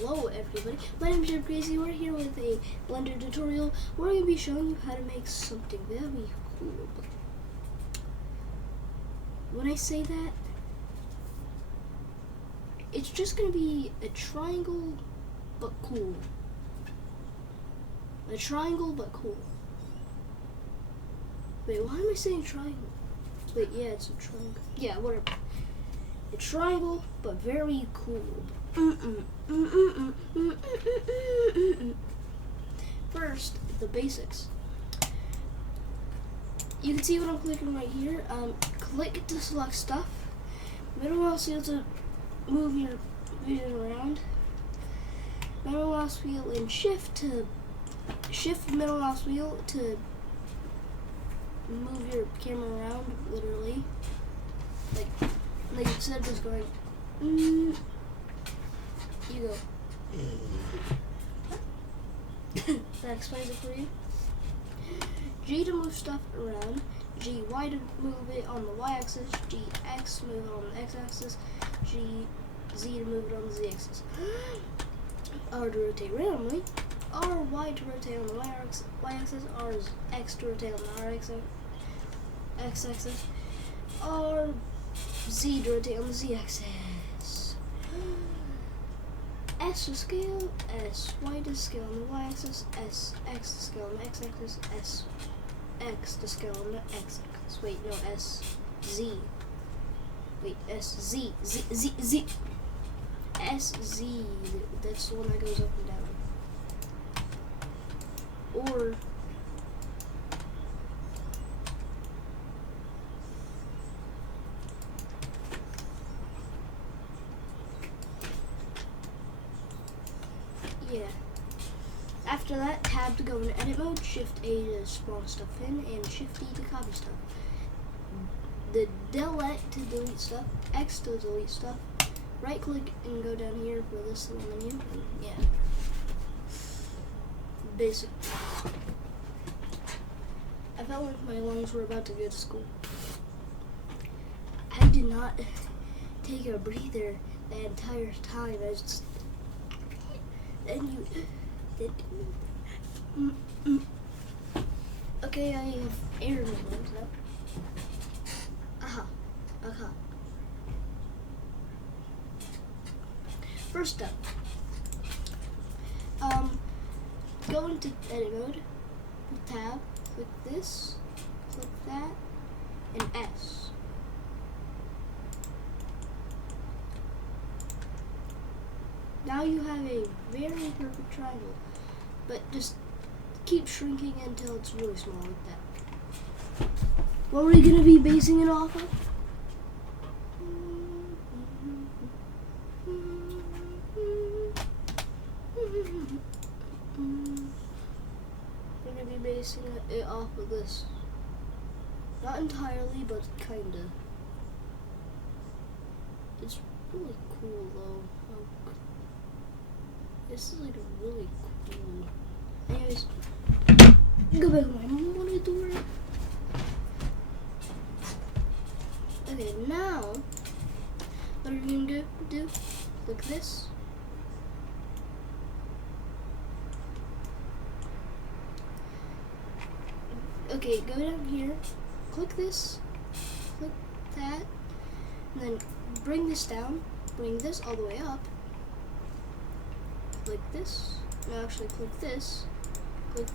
Hello everybody, my name is JPcrazy. We're here with a Blender tutorial. We're going to be showing you how to make something very cool. When I say that, it's just going to be a triangle but cool. A triangle but cool. Wait, why am I saying triangle? Wait, yeah, it's a triangle. Yeah, whatever. A triangle but very cool. First, the basics. You can see what I'm clicking right here. Click to select stuff. Middle mouse wheel to move your vision around. Middle mouse wheel and shift middle mouse wheel to move your camera around, literally. Like instead of just going, you go. That explains it for you. G to move stuff around. G, Y to move it on the Y-axis. G, X, move it on the X-axis. G, Z to move it on the Z-axis. R to rotate randomly. R, Y to rotate on the Y-axis. R is X to rotate on the X-axis. R, Z to rotate on the Z-axis. S to scale, S, Y to scale on the Y-axis, S, X to scale on the X-axis, S, X to scale on the X-axis. Wait, no, S, Z. Wait, S, Z, Z, Z, Z. S, Z, that's the one that goes up and down. Or, yeah. After that, tab to go into edit mode, shift A to spawn stuff in, and shift E to copy stuff. The delete to delete stuff, X to delete stuff. Right click and go down here for this little menu. And yeah. Basic. I felt like my lungs were about to go to school. I did not take a breather the entire time. I just okay, I have air in my lungs now. Aha. First step. Go into edit mode, tab, click this, click that, and S. Now you have a very perfect triangle, but just keep shrinking until it's really small like that. What are we going to be basing it off of? We're going to be basing it off of this. Not entirely, but kinda. It's really cool though. This is like really cool. Anyways, go back to my monitor. Okay, now what are you gonna do? Click this. Okay, go down here, click this, click that, and then bring this down, bring this all the way up. Click this, no, actually click this, click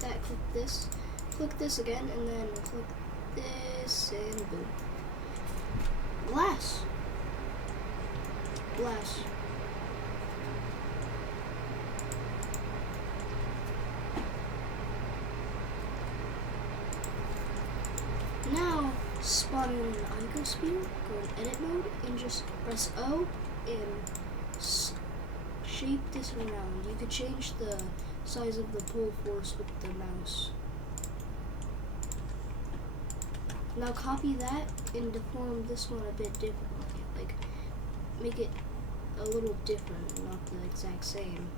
that, click this again, and then click this, and boom. Glass. Now, spawn in an icosphere, go in edit mode, and just press O, and shape this around. You could change the size of the pull force with the mouse. Now copy that and deform this one a bit differently. Like, make it a little different, not the exact same.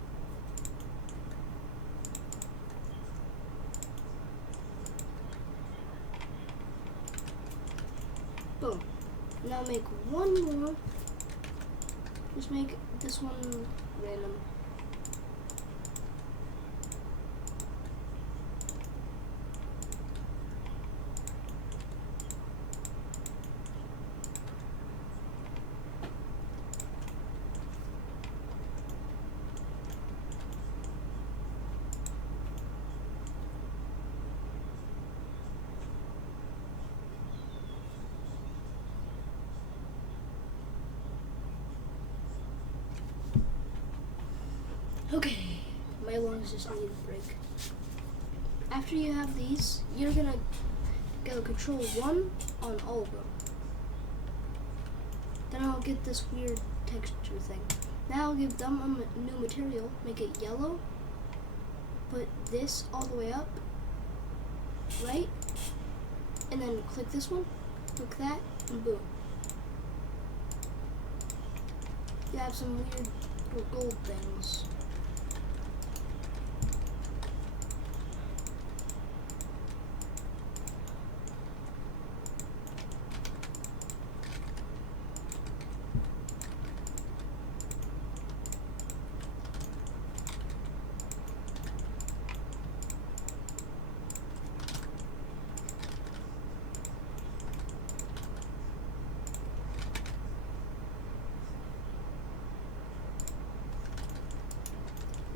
Boom. Now make one more Just make this one random. Okay, my lungs just need a break. After you have these, you're gonna go control 1 on all of them. Then I'll get this weird texture thing. Now I'll give them a new material, make it yellow, put this all the way up, right? And then click this one, click that, and boom. You have some weird little gold things.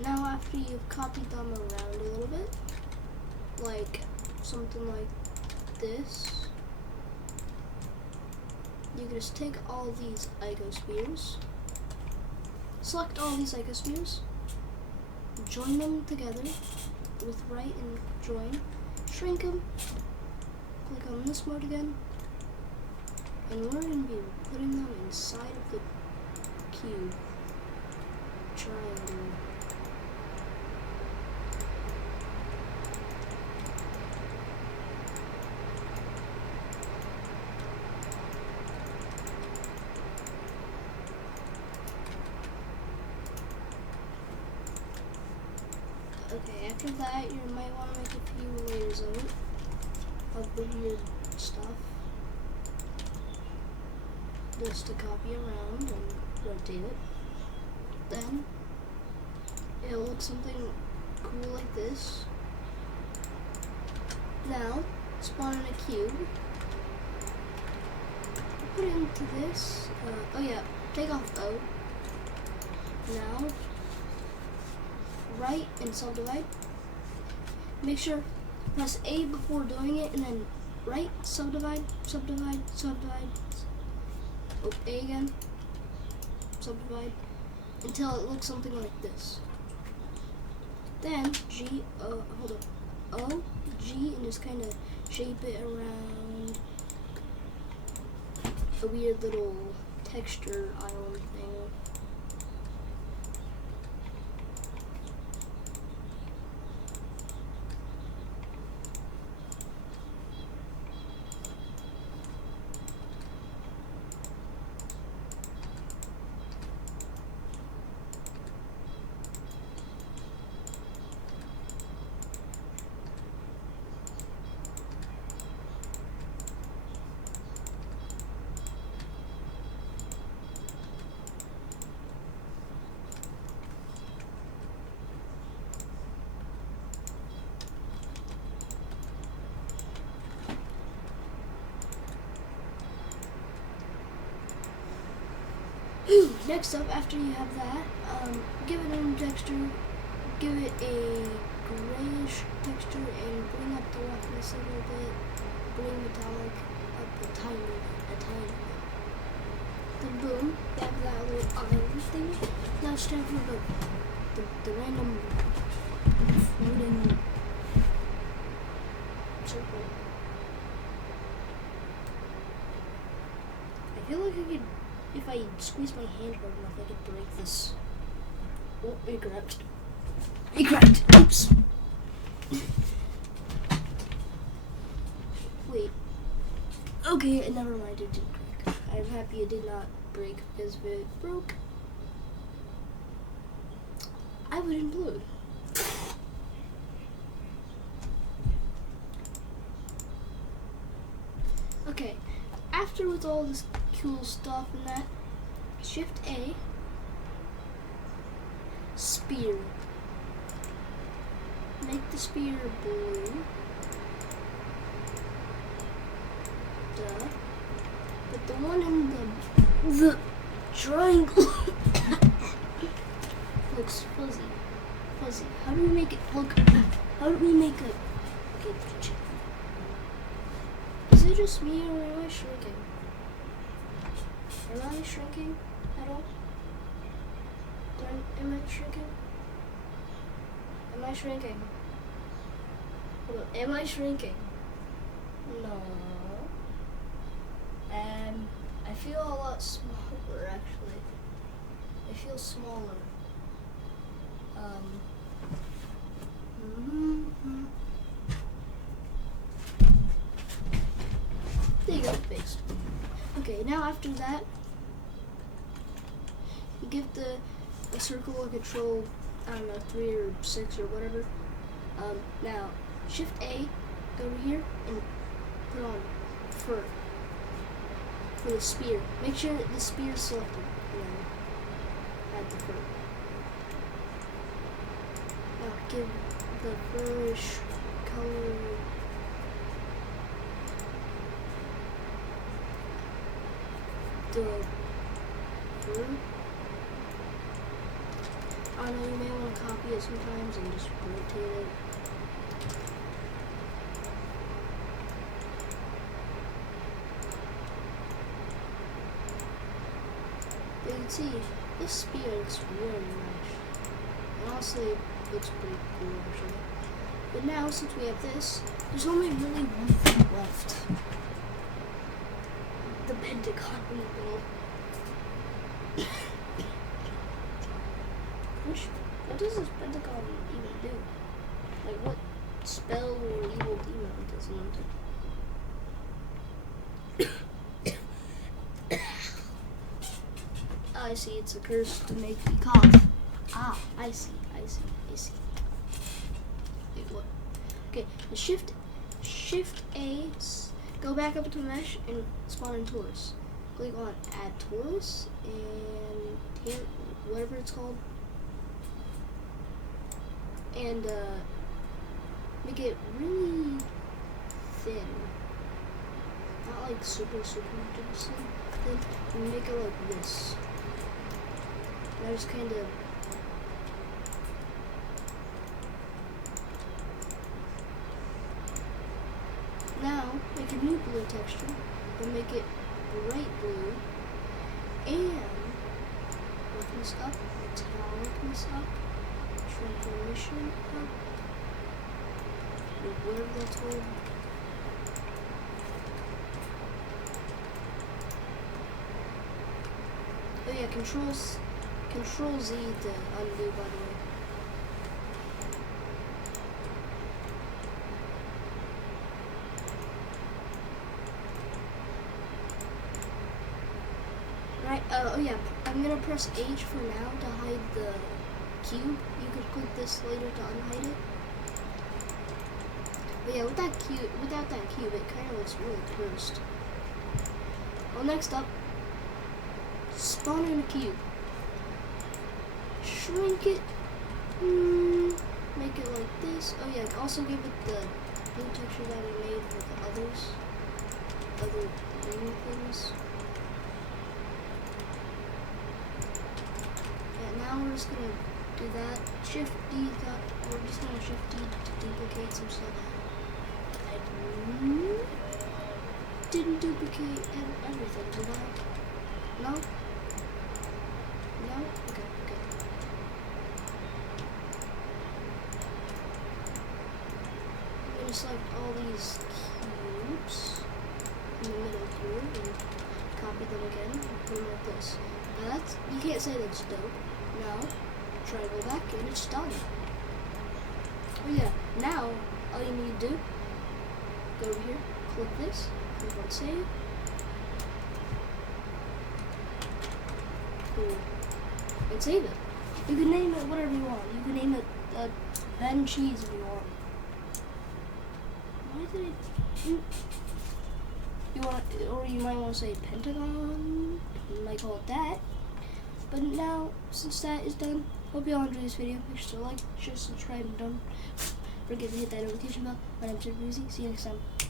Now after you've copied them around a little bit, like something like this, you can just take all these icospheres, select all these icospheres, join them together with right and join, shrink them, click on this mode again, and we're going to be putting them inside of the cube, triangle. Okay, after that, you might want to make a few layers of it, of the weird stuff, just to copy around and rotate it. Then, it'll look something cool like this. Now, spawn in a cube, put it into this, oh yeah, take off O. Now, right and subdivide. Make sure press A before doing it, and then right, subdivide, subdivide, subdivide. Oh, A again, subdivide, until it looks something like this. Then G, hold up, O, G, and just kind of shape it around a weird little texture island thing. Next up, after you have that, give it a new texture, give it a grayish texture, and bring up the roughness a little bit, bring metallic up a tiny bit. Then boom, you have that little island thing. Now it's time for the random floating circle. I feel like I could, if I squeeze my hand hard enough, I could break this. Oh, it cracked. It cracked. Oops. Wait. Okay, never mind. It did crack. I'm happy it did not break, because if it broke, I would implode. Okay. After with all this cool stuff and that, Shift A, spear. Make the spear blue. Duh. But the one in the triangle looks fuzzy. Fuzzy. How do we make it look? How do we make it? Okay. Is it just me or am I shrinking? Am I shrinking at all? Am I shrinking? Am I shrinking? Hold on. Am I shrinking? No. I feel a lot smaller actually. I feel smaller. There you go, fixed. Okay, now after that, you give the circle a control, I don't know, 3 or 6 or whatever. Now, Shift A, go over here and put on fur for the spear. Make sure that the spear is selected. And then add the fur. Now give the furish color the fur. I know you may want to copy it sometimes and just rotate it. But you can see, this spear looks really nice. And honestly, it looks pretty cool actually. But now, since we have this, there's only really one thing left. The pentagon rebuild. What does this pentagon even do? Like, what spell or evil demon does it? I see, it's a curse to make me cough. Ah, I see. Wait, what? Okay, the Shift A, go back up to mesh and spawn in Taurus. Click on add Taurus and here, whatever it's called. And make it really thin. Not like super thin. And make it like this. And I just kind of now make a new blue texture and make it bright blue and roughness up, metallicness up, transformation up, whatever that's called. Oh yeah, Control Z to undo, by the way. Right, oh yeah, I'm gonna press H for now to hide the cube. You could click this later to unhide it. But yeah, without that cube, it kind of looks really cursed. Well, next up, spawn in a cube. Shrink it. Make it like this. Oh yeah, also give it the blue texture that we made for the other green things. Now we're just gonna do that. Shift D, we're just gonna Shift D to duplicate some stuff. I didn't duplicate everything, did I? No? No? Okay. I'm gonna select all these cubes in the middle here and copy them again and put them like this. Now you can't say that's dope. Now, try to go back and it's done. Oh yeah, now all you need to do, go over here, click this, click on save. Cool. And save it. You can name it whatever you want. You can name it Ben Cheese if you want. Why did it... You might want to say Pentagon. You might call it that. But now, since that is done, hope you all enjoyed this video. Make sure to like, share, subscribe, and don't forget to hit that notification bell. My name is JPcrazy. See you next time.